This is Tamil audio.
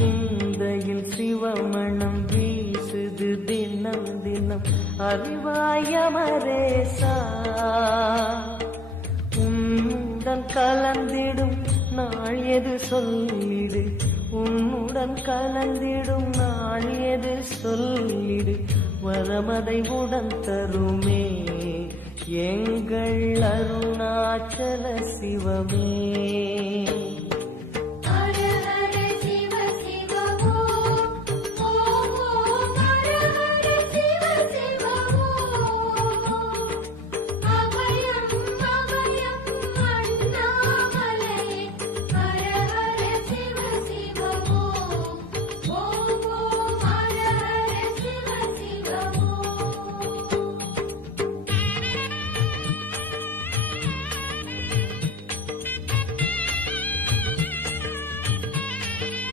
சிந்தையில் சிவமணம் வீசுது தினம் தினம் அறிவாயமரேசா உன்னுடன் கலந்திடும் நாள் எது சொல்லிடு உன்னுடன் கலந்திடும் நாள் எது சொல்லிடு வரமதை உடன் தருமே எங்கள் அருணாச்சல சிவமே.